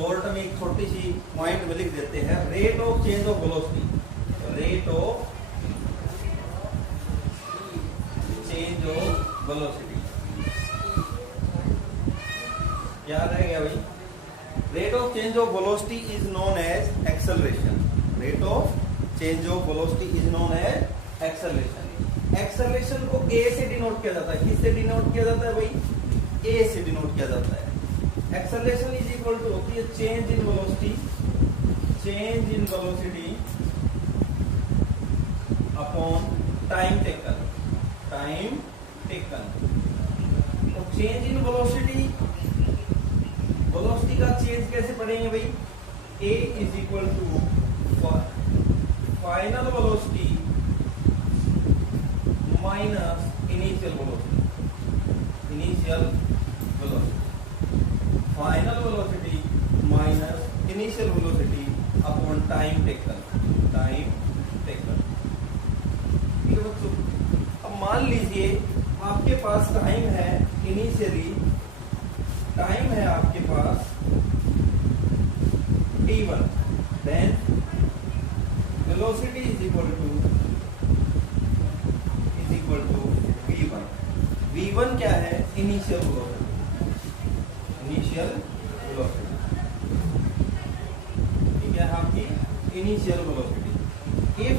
Short में एक छोटी सी पॉइंट में लिख देते हैं, rate of change of velocity, rate of change of velocity. क्या रह गया भाई? Rate of change of velocity is known as acceleration, rate of change of velocity is known as acceleration. Acceleration को a से डिनोट किया जाता है, किससे डिनोट किया जाता है भाई? ए से डिनोट किया जाता है। एक्सेलरेशन इज इक्वल टू होती है change in velocity, change in velocity upon time taken, time taken. तो चेंज इन वेलोसिटी, वेलोसिटी का चेंज कैसे पढ़ेंगे भाई? A is equal to final velocity minus initial velocity, initial velocity, final velocity minus initial velocity upon time taken, time taken. ठीक है बच्चों, अब मान लीजिए आपके पास टाइम है, इनिशियली टाइम है आपके पास t1, then velocity is equal to v1। v1 क्या है? इनिशियल वेलोसिटी, इनिशियल वेलोसिटी, ठीक है, आपकी इनिशियल वेलोसिटी। इफ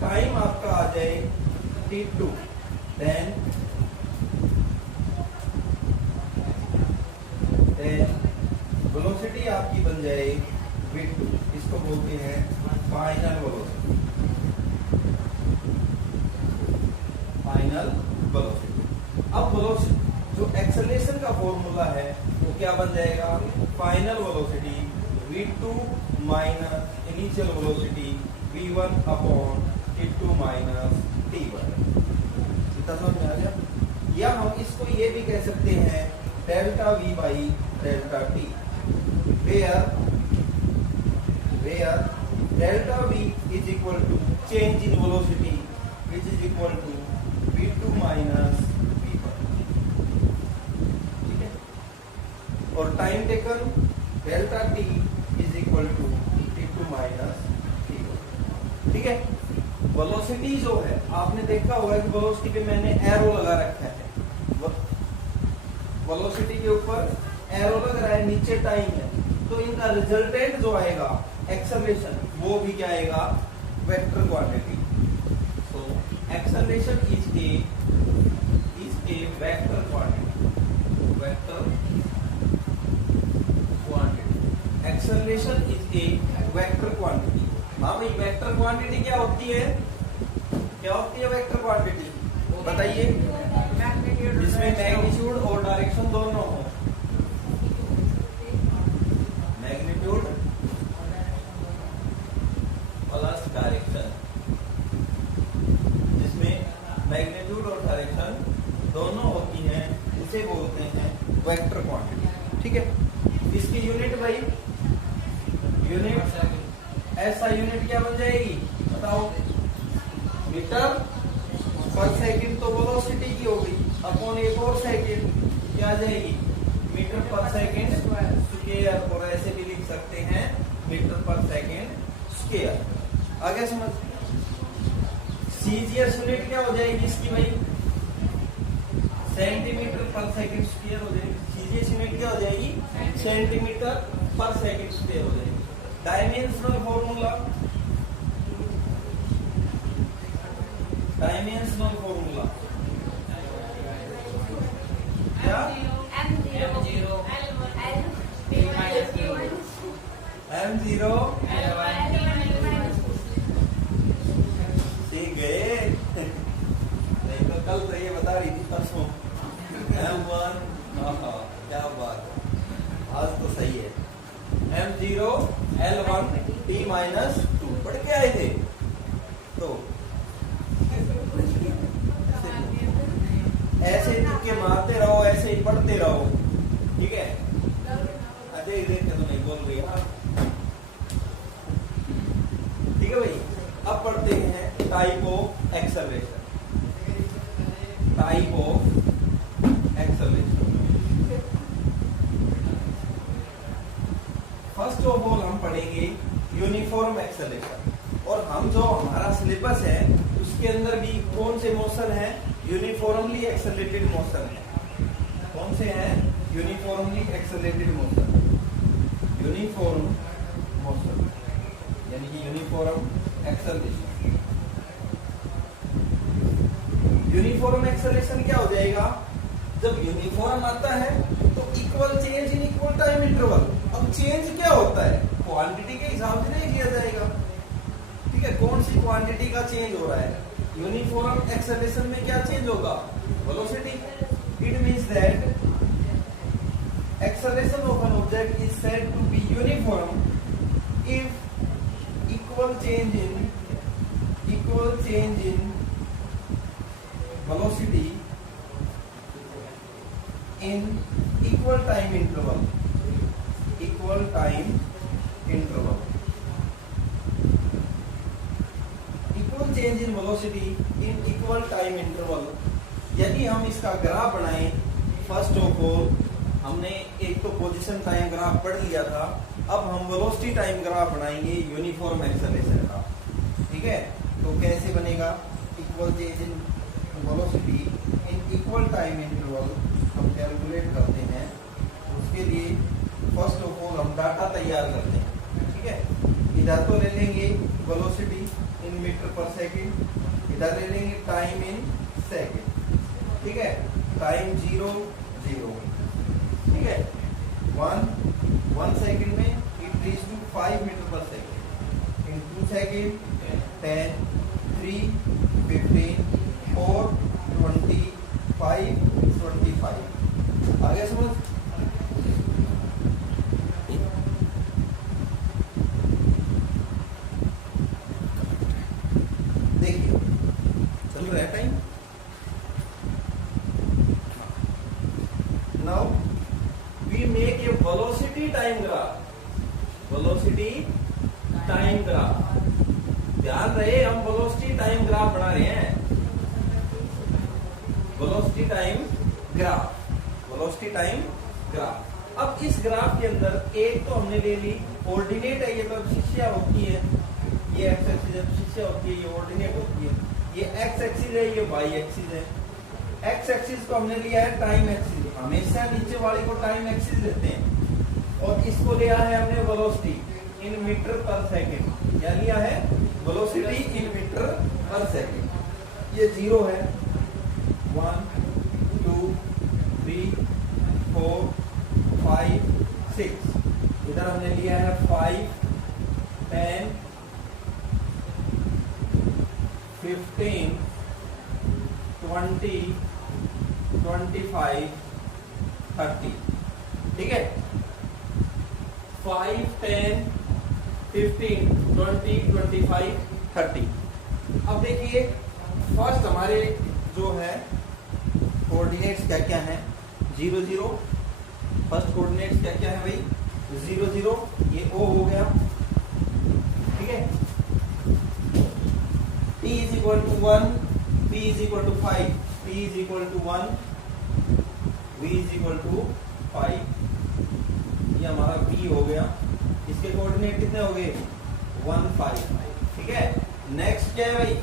टाइम आपका आ जाए t2, देन वेलोसिटी आपकी बन जाए v2, इसको बोलते हैं फाइनल वेलोसिटी, फाइनल वेलोसिटी। अब वेलोसिटी जो एक्सेलरेशन का फॉर्मूला है वो क्या बन जाएगा? Final velocity v2 minus initial velocity v1 upon t2 minus t1। इतना समझ में आ गया? या हम इसको ये भी कह सकते हैं delta v by delta t, where delta v is equal to change in velocity which is equal to v2 minus v1, ठीक है। और time taken delta t is equal to t2 minus t1, ठीक है। Velocity जो है आपने देखा होगा कि वेलोसिटी पे मैंने एरो लगा रखा है, वेलोसिटी के ऊपर एरो लग रहा है, नीचे टाइम है, तो इनका रिजल्टेंट जो आएगा एक्सेलरेशन वो भी क्या आएगा? Vector quantity. So acceleration is a vector quantity, vector quantity. Acceleration is a vector quantity. हाँ भाई, वेक्टर क्वांटिटी क्या होती है? क्या होती है वेक्टर क्वांटिटी? बताइए। जिसमें मैग्नीट्यूड और डायरेक्शन दोनों हो, मैग्नीट्यूड प्लस डायरेक्शन, जिसमें मैग्नीट्यूड और डायरेक्शन दोनों होती हैं, इसे बोलते हैं वेक्टर क्वांटिटी, ठीक है। इसकी यूनिट भाई, यूनिट ऐसा यूनिट क्या बन जाएगी बताओ? मीटर पर सेकंड तो वेलोसिटी की हो गई, अपॉन एक और सेकंड क्या आ जाएगी? मीटर पर सेकंड स्क्वायर, और ऐसे भी लिख सकते हैं मीटर पर सेकंड स्क्वायर। आगे समझ। सीजीएस यूनिट क्या हो जाएगी इसकी भाई? सेंटीमीटर पर सेकंड स्क्वायर हो जाएगी। सीजीएस यूनिट क्या हो जाएगी? सेंटीमीटर पर सेकंड स्क्वायर हो जाएगी। डायमेंशनल फॉर्मूला, डायमेंशनल फॉर्मूला क्या? m0 ठीक गए। नहीं तो कल तो ये बता रही थी परसों m1, क्या बात है, आज तो सही है। m0 L1 t-2 पढ़ के आए थे तो ऐसे तुक्के मारते रहो, ऐसे ही पढ़ते रहो, ठीक है। अजय देख तो नहीं बोल रही, हाँ ठीक है भाई। अब पढ़ते हैं type of acceleration, type of acceleration. First of all हम पढ़ेंगे यूनिफॉर्म एक्सेलरेशन, और हम जो हमारा सिलेबस है उसके अंदर भी कौन से मोशन है, यूनिफॉर्मली एक्सेलरेटेड मोशन है। कौन से हैं? Uniformly accelerated motion, uniform motion यानी कि यूनिफॉर्म एक्सेलरेशन। यूनिफॉर्म एक्सेलरेशन क्या हो जाएगा? जब यूनिफॉर्म आता है तो equal change in equal time interval. अब चेंज क्या होता है? क्वांटिटी के हिसाब से नहीं किया जाएगा, ठीक है। कौन सी क्वांटिटी का चेंज हो रहा है? यूनिफॉर्म एक्सेलरेशन में क्या चेंज होगा? Velocity. It means that acceleration of an object is said to be uniform if equal change in velocity in equal time interval, equal change in velocity in equal time interval। यदि हम इसका graph बनाएं, first of all हमने एक तो position time graph पढ़ लिया था, अब हम वेलोसिटी टाइम ग्राफ बनाएंगे यूनिफॉर्म एक्सेलरेशन का, ठीक है। तो कैसे बनेगा? Equal change in velocity in equal time interval हम कैलकुलेट करते हैं। उसके लिए फर्स्ट ऑफ ऑल हम डाटा तैयार करते हैं, ठीक है। इधर तो ले लेंगे वेलोसिटी इन मीटर पर सेकेंड, इधर ले लेंगे टाइम इन सेकेंड, ठीक है। टाइम 0 0, ठीक है। 1 सेकेंड में इट रीच टू 5 मीटर पर सेकेंड। इन 2 सेकेंड 10, 3, 15, 4, 25, 25। आगे समझ? देखिए चल रहा है time. Now we make a velocity time graph, velocity time graph। ध्यान रहे हम velocity time graph बना रहे हैं, velocity time graph। अब इस ग्राफ के अंदर एक तो हमने ले ली ऑर्डिनेट है, ये तो शिष्या होती है, ये एक्स एक्सिस है, शिष्या होती है, ये ऑर्डिनेट होती है। ये एक्स एक्सिस है, ये वाई एक्सिस है। एक्स एक्सिस को हमने लिया है टाइम एक्सिस, हमेशा नीचे वाले को टाइम एक्सिस लेते हैं, और इसको लिया है हमने वेलोसिटी इन मीटर पर सेकेंड। क्या लिया है? वेलोसिटी इन मीटर पर सेकेंड। ये 0 है, 1 2 3 4 5 6। इधर हमने लिया है 5 10 15 20 25 30, ठीक है। 5 10 15 20 25 30। अब देखिए फर्स्ट हमारे जो है कोऑर्डिनेट्स क्या क्या है? 0 0। फर्स्ट कोऑर्डिनेट्स क्या क्या है भाई? 0 0, ये O हो गया, ठीक है। T is equal to 1, P is equal to 5, P is equal to 1, V is equal to 5। ये हमारा V हो गया। इसके कोऑर्डिनेट कितने हो गए? 1 5, ठीक है। नेक्स्ट क्या है भाई?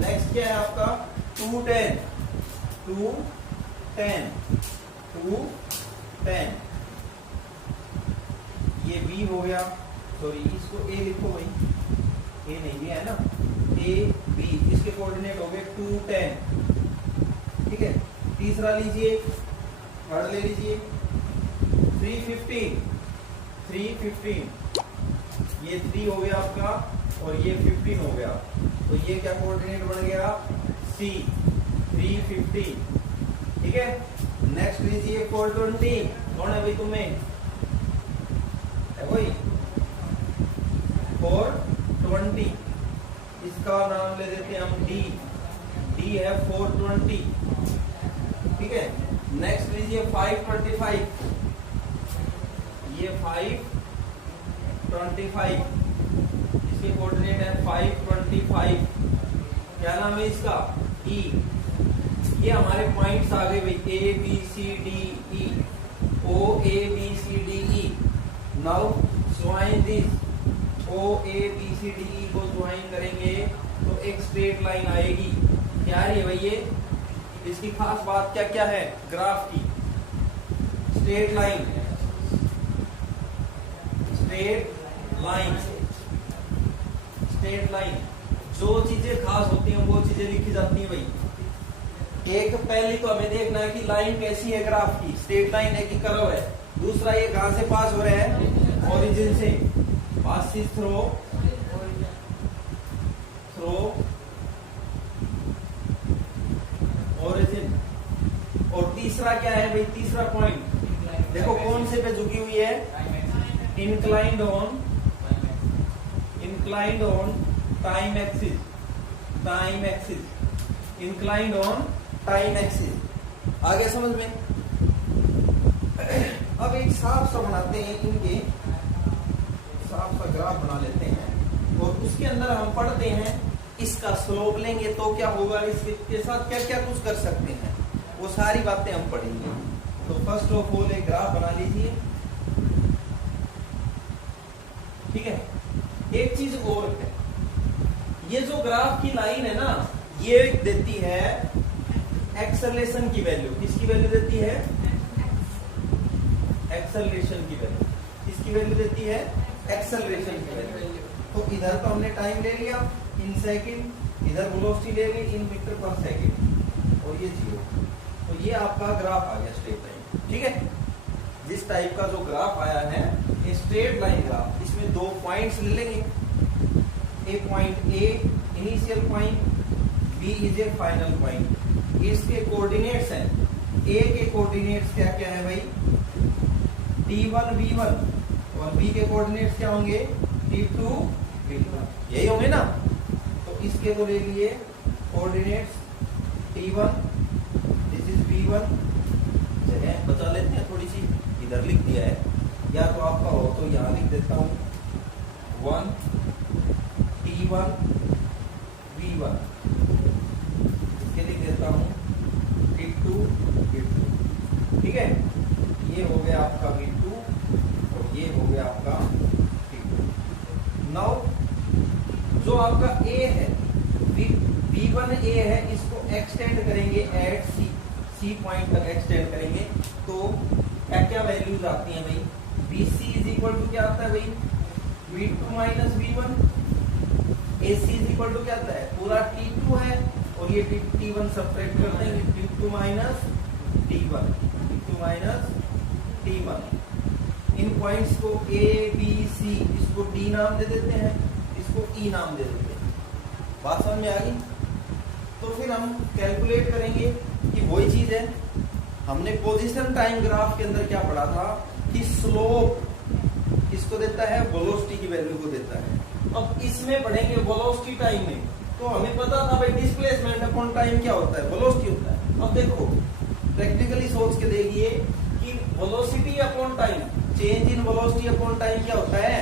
नेक्स्ट क्या है आपका? 2 10 2 10 2 10। ये V हो गया, सॉरी इसको A लिखो भाई, A नहीं दिया है ना, A B। इसके कोऑर्डिनेट हो गए 2 10, ठीक है। तीसरा लीजिए, थर्ड ले लीजिए 3 15। ये 3 हो गया आपका और ये 15 हो गया, तो ये क्या कोऑर्डिनेट बन गया? C 3 15, ठीक है। नेक्स्ट लीजिए 420। कौन है भाई तुम्हें? है भाई 420। इसका नाम ले देते हैं हम D। D है 420, ठीक है। नेक्स्ट लीजिए 525। ये 525, इसके कोऑर्डिनेट है 525। क्या नाम है इसका? E। ये हमारे पॉइंट्स आ गए भाई, A B C D E, O A B C D E। Now join this, O A B C D E को ज्वाइन करेंगे तो एक स्ट्रेट लाइन आएगी। क्या है भाई ये, इसकी खास बात क्या क्या है ग्राफ की, straight line, straight line, straight line. जो चीजें खास होती हैं वो चीजें लिखी जाती हैं भाई। एक पहली तो हमें देखना है कि लाइन कैसी है ग्राफ की, स्ट्रेट लाइन है कि कर्व है। दूसरा ये कहां से पास हो रहा है, ओरिजिन से, पासिस थ्रो ओरिजिन। और तीसरा क्या है भाई, तीसरा पॉइंट देखो कौन से पे झुकी हुई है, inclined on time axis, time axis, inclined on time axis. आगे समझ में। अब एक साफ सा बनाते हैं, इनके साफ सा ग्राफ बना लेते हैं और उसके अंदर हम पढ़ते हैं इसका स्लोप लेंगे तो क्या होगा, इसके साथ क्या क्या कुछ कर सकते हैं, वो सारी बातें हम पढ़ेंगे। तो फर्स्ट ऑफ ऑल एक ग्राफ बना लीजिए, ठीक है। एक चीज और है, ये जो ग्राफ की लाइन है ना, ये देती है एक्सेलरेशन की वैल्यू। किसकी वैल्यू देती है, एक्सेलरेशन की वैल्यू। किसकी वैल्यू देती है, एक्सेलरेशन की वैल्यू। तो इधर तो हमने टाइम ले लिया इन सेकंड, इधर वेलोसिटी ले ली इन मीटर पर सेकंड, और ये 0। तो ये आपका ग्राफ आ गया स्ट्रेट लाइन, ठीक है। जिस टाइप का जो ग्राफ आया है ये स्ट्रेट लाइन ग्राफ, इसमें 2 पॉइंट्स ले लेंगे, A point A initial point, B is a final point. इसके कोऑर्डिनेट्स हैं, ए के कोऑर्डिनेट्स क्या क्या है भाई, t1 v1, और बी के कोऑर्डिनेट्स क्या होंगे, t2 v2, यही होंगे ना। तो इसके को ले लिए coordinates t1, this is v1, जगह बचा लेते हैं थोड़ी सी, इधर लिख दिया है, या तो आपका हो तो यहां लिख देता हूं 1 t1 v1, इसके लिख देता हूं t2 v2, ठीक है। ये हो गया आपका v2 और ये हो गया आपका t2। नाउ जो आपका a है, v1 a है, इसको एक्सटेंड करेंगे एट सी पॉइंट तक एक्सटेंड करेंगे तो क्या क्या वैल्यूज आती हैं भाई, bc इज इक्वल टू क्या आता है भाई, v2 minus v1, ac is equal to क्या आता है, पूरा t2 है और ये t1 सब्ट्रैक्ट कर देंगे, t2 minus t1, t2 minus t1। इन पॉइंट्स को a b c, इसको d नाम दे देते हैं, इसको e नाम दे देते हैं। बात समझ में आ गई। तो फिर हम कैलकुलेट करेंगे कि वही चीज है, हमने पोजीशन टाइम ग्राफ के अंदर क्या पढ़ा था कि स्लोप किसको देता है, वेलोसिटी की वैल्यू को देता है। अब इसमें पढ़ेंगे वेलोसिटी टाइम में, तो हमें पता था भाई डिस्प्लेसमेंट अपॉन टाइम क्या होता है, वेलोसिटी होता है। अब देखो प्रैक्टिकली सोच के देखिए कि velocity upon time, change in velocity upon time क्या होता है,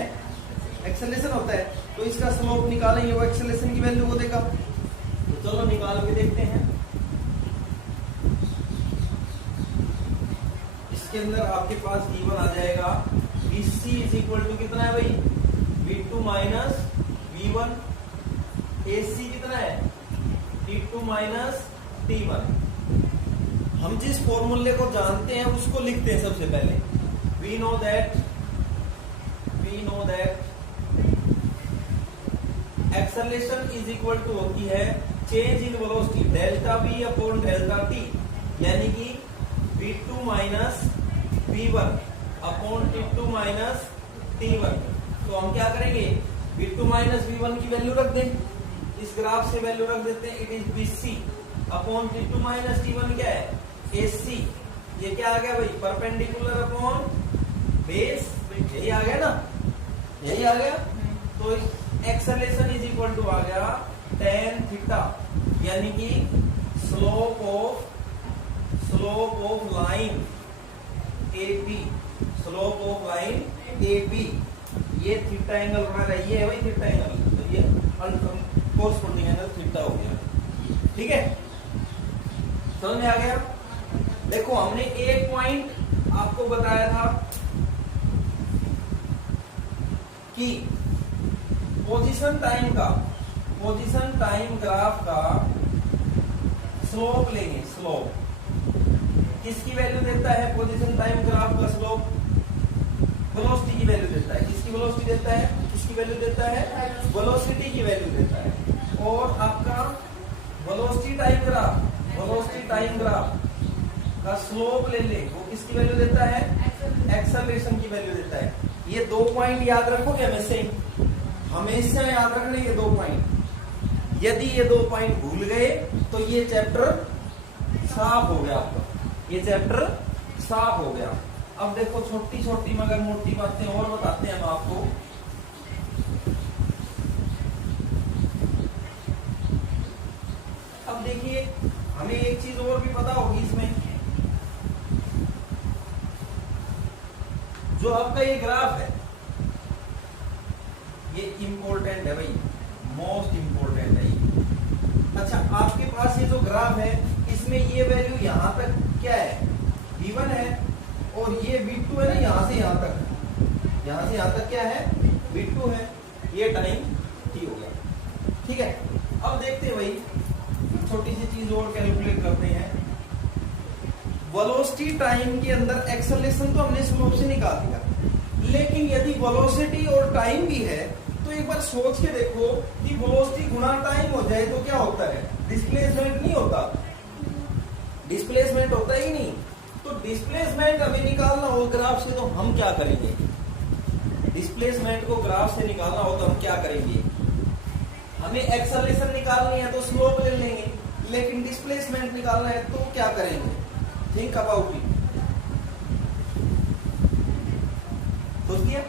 एक्सेलरेशन होता है। तो इसका स्लोप निकालेंगे, वो एक्सेलरेशन की वैल्यू को देगा। तो चलो निकाल के देखते हैं। इसके अंदर आपके पास v1 आ जाएगा, vc इज इक्वल टू कितना है भाई, v2 माइनस v1, ac कितना है, t2 माइनस t1। हम जिस फॉर्मूले को जानते हैं उसको लिखते हैं सबसे पहले। we know that acceleration is equal to होती है change in velocity delta v upon delta t, यानी कि v2 minus v1 upon t2 minus t1। तो हम क्या करेंगे, v2 माइनस v1 की वैल्यू रख दें, इस ग्राफ से वैल्यू रख देते हैं, it is bc upon t2 minus t1 क्या है, ac। ये क्या आ गया भाई, परपेंडिकुलर अपॉन बेस, यही आ गया ना, यही आ गया। तो एक्सेलरेशन इज इक्वल टू आ गया tan थीटा, यानी कि slope of line AB, slope of line AB, ये थीटा एंगल बना रहा है, ये है भाई थीटा एंगल, तो ये कोरस्पोंडिंग एंगल थीटा हो गया, ठीक है। समझ में आ गया। देखो हमने एक पॉइंट आपको बताया था कि पोजीशन टाइम ग्राफ का स्लोप लेंगे। स्लोप किसकी वैल्यू देता है? पोजीशन टाइम ग्राफ का स्लोप वेलोसिटी की वैल्यू देता है। किसकी वेलोसिटी देता है? किसकी वैल्यू देता है? वेलोसिटी की वैल्यू देता है। और आपका वेलोसिटी टाइम ग्राफ का स्लोप ले ले, वो किसकी वैल्यू देता है? एक्सेलरेशन की वैल्यू देता है। ये 2 पॉइंट याद रखोगे हमेशा याद रखना ये 2 पॉइंट। यदि ये 2 पॉइंट भूल गए तो ये चैप्टर साफ हो गया आपका, ये चैप्टर साफ हो गया। अब देखो छोटी छोटी मगर मोटी बातें और बताते हैं हम आपको। अब देखिए हमें एक चीज और भी पता होगी इसमें, जो आपका ये ग्राफ है ये इंपॉर्टेंट है भाई, मोस्ट इंपॉर्टेंट है ये। अच्छा आपके पास ये जो ग्राफ है इसमें ये वैल्यू यहां तक क्या है? V1 है और ये V2 है ना, यहां से यहां तक क्या है? V2 है। ये टाइम T हो गया। ठीक है, अब देखते हैं भाई छोटी सी चीज और कैलकुलेट करते हैं। वेलोसिटी टाइम के अंदर एक्सेलरेशन तो हमने स्लोप से निकाल दिया, लेकिन यदि वेलोसिटी और टाइम भी है तो एक बार सोच के देखो कि वेलोसिटी गुना टाइम हो जाए तो क्या होता है? डिस्प्लेसमेंट नहीं होता? डिस्प्लेसमेंट होता ही नहीं। तो डिस्प्लेसमेंट हमें निकालना हो ग्राफ से तो हम क्या करेंगे? डिस्प्लेसमेंट को ग्राफ से निकालना हो तो हम क्या करेंगे? हमें एक्सेलरेशन निकालनी है तो स्लोप ले लेंगे, लेकिन डिस्प्लेसमेंट निकालना है तो क्या करेंगे? Think about it. सोच दिया?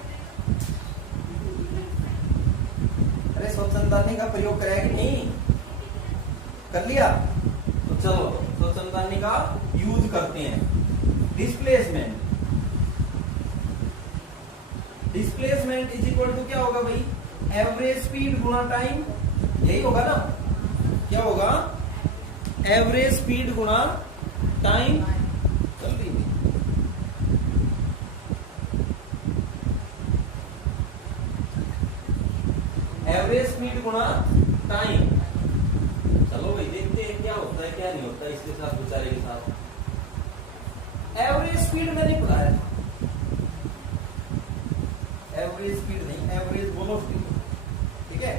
अरे स्वतंत्रता का प्रयोग करेगा कि नहीं? कर लिया? तो चलो स्वतंत्रता का यूज करते हैं। डिस्प्लेसमेंट इज इक्वल टू क्या होगा भाई? एवरेज स्पीड गुना टाइम, यही होगा ना? क्या होगा? एवरेज स्पीड गुना टाइम। चल रही है एवरेज स्पीड गुना टाइम। चलो भाई देखते हैं क्या होता है क्या नहीं होता इसके साथ, बेचारे के साथ। एवरेज स्पीड मैंने पढ़ाया था, एवरेज स्पीड नहीं, एवरेज वेलोसिटी। ठीक है,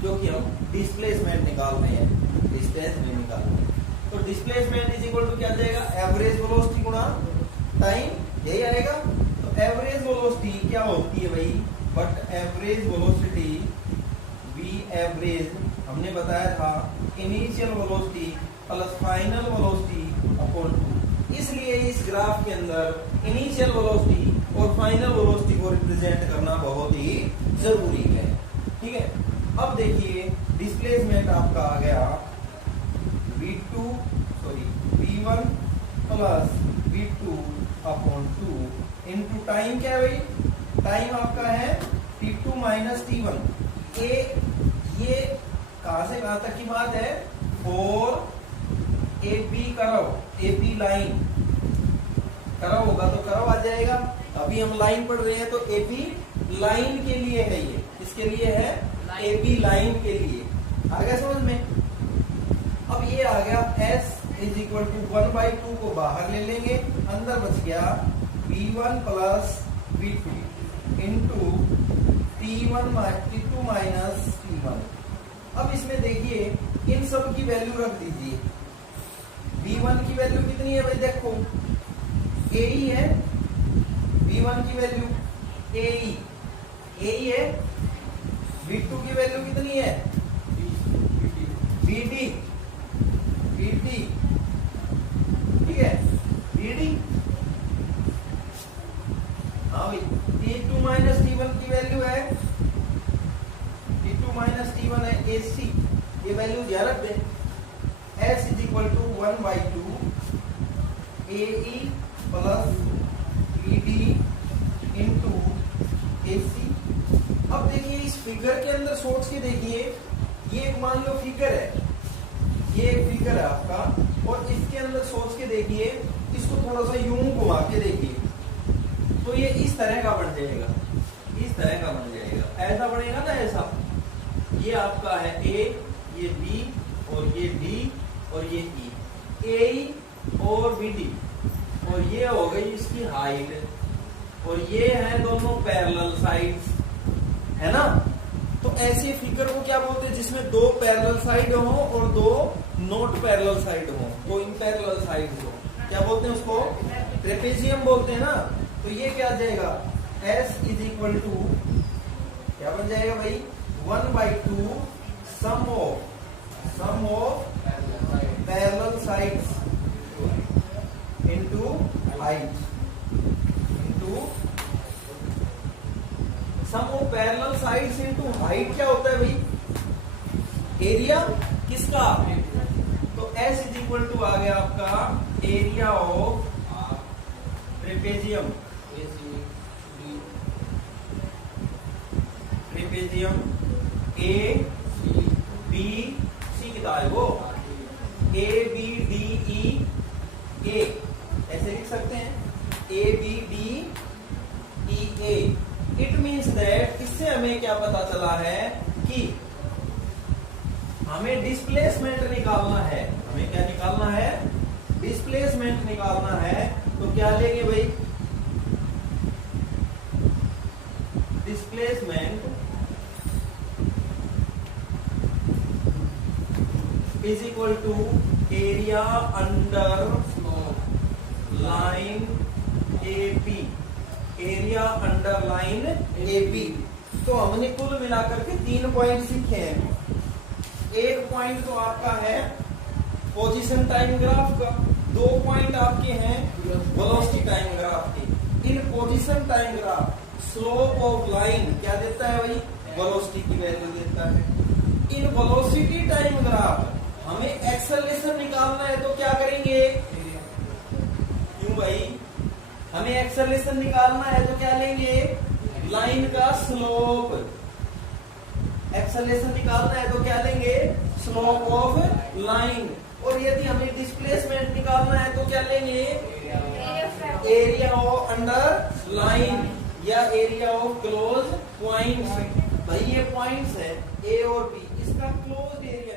क्योंकि हम डिस्प्लेसमेंट निकाल रहे हैं, डिस्टेंस नहीं निकाल रहे हैं। तो डिस्प्लेसमेंट इज इक्वल टू क्या जाएगा? एवरेज वेलोसिटी गुना टाइम, यही आएगा। तो एवरेज वेलोसिटी क्या होती है भाई? But average velocity v average हमने बताया था initial velocity plus final velocity upon 2। इसलिए इस ग्राफ के अंदर इनिशियल वेलोसिटी और फाइनल वेलोसिटी को रिप्रेजेंट करना बहुत ही जरूरी है। ठीक है, अब देखिए डिस्प्लेसमेंट आपका आ गया V1 plus V2 upon 2 into time. क्या है भाई? टाइम आपका है T2 माइनस T1। ये कहां से कहां तक की बात है? 4 AP करव, AP लाइन करव होगा तो करव आ जाएगा। अभी हम लाइन पढ़ रहे हैं तो AP लाइन के लिए है, ये किसके लिए है? AP लाइन के लिए। आ गया समझ में? अब ये आ गया S इज इक्वल टू 1/2 को बाहर ले लेंगे, अंदर बच गया V1 plus V2 into T2 minus T1। अब इसमें देखिए इन सब की वैल्यू रख दीजिए। V1 की वैल्यू कितनी है भाई? देखो AE है, V1 की वैल्यू AE है। V2 की वैल्यू कितनी है? VD। ठीक है, VD। हाँ भाई T2 माइनस T1 की वैल्यू है, T2 माइनस T1 है AC। ये वैल्यू ध्यान रख दे। S is equal to 1/2 AE plus VD into AC। अब देखिए इस फिगर के अंदर सोच के देखिए, ये एक मान लो फिगर है, ये एक फिगर है आपका, और इसके अंदर सोच के देखिए, इसको थोड़ा सा यूं घुमा के देखिए तो ये इस तरह का बन जाएगा, इस तरह का बन जाएगा। ऐसा बनेगा ना, ऐसा। ये आपका है ए, ये बी, और ये डी, और ये ई, ए और बी डी, और ये हो गई इसकी हाइट, और ये है दोनों पैरेलल साइड्स, है ना। तो ऐसे फिगर को क्या बोलते हैं, जिसमें दो पैरेलल साइड हो और दो नॉट पैरेलल साइड हो, दो इम्पैरेलल साइड हो, क्या बोलते हैं उसको, ट्रेपेजियम बोलते हैं ना। तो ये क्या आ जाएगा, S इज इक्वल टू क्या बन जाएगा भाई, 1/2 sum of parallel sides into height, into sum of parallel sides into height. क्या होता है भाई, एरिया किसका, तो S इज इक्वल टू आ गया आपका area of trapezium, trapezium A B C कितना है वो, ए बी डी ई ए, ऐसे लिख सकते हैं, A B D E A. It means that, इससे हमें क्या पता चला है कि हमें डिस्प्लेसमेंट निकालना है, हमें क्या निकालना है, डिस्प्लेसमेंट निकालना है। तो क्या लेंगे भाई, displacement is equal to area under line AP, area under line AP. तो हमने कुल मिलाकर के 3 पॉइंट सीखे हैं। एक पॉइंट तो आपका है पोजीशन टाइम ग्राफ का, 2 पॉइंट आपके हैं वेलोसिटी टाइम ग्राफ के। इन position time graph slope of line क्या देता है भाई, वेलोसिटी की वैल्यू देता है। इन वेलोसिटी टाइम ग्राफ हमें एक्सेलरेशन निकालना है, तो क्या करेंगे, क्यों भाई, हमें एक्सेलरेशन निकालना है तो क्या लेंगे, लाइन का स्लोप। एक्सेलरेशन निकालना है तो क्या लेंगे, स्लोप ऑफ लाइन। और यदि हमें डिस्प्लेसमेंट निकालना है तो क्या लेंगे, एरिया ऑफ अंडर लाइन या एरिया ऑफ क्लोज पॉइंट्स। भाई ये पॉइंट्स है ए और बी, इसका क्लोज एरिया